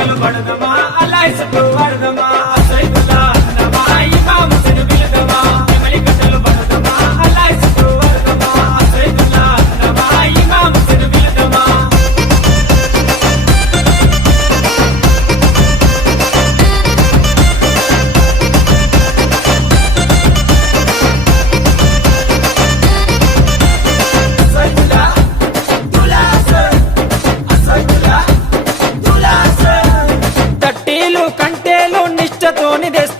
కట్టలు పడదమా అలా ఇసుకు పడదమా సైదులా అన్నమా ఇమాము సిను బిలదమా నెమలి కట్టలు పడదమా అలా ఇసుకు పడదమా సైదులా అన్నమా ఇమాము సిను బిలదమా సైదులా దులాసర్ సైదులా దులాసర్ తట్టీలు కంటేలు నిష్టతోని తెస్తా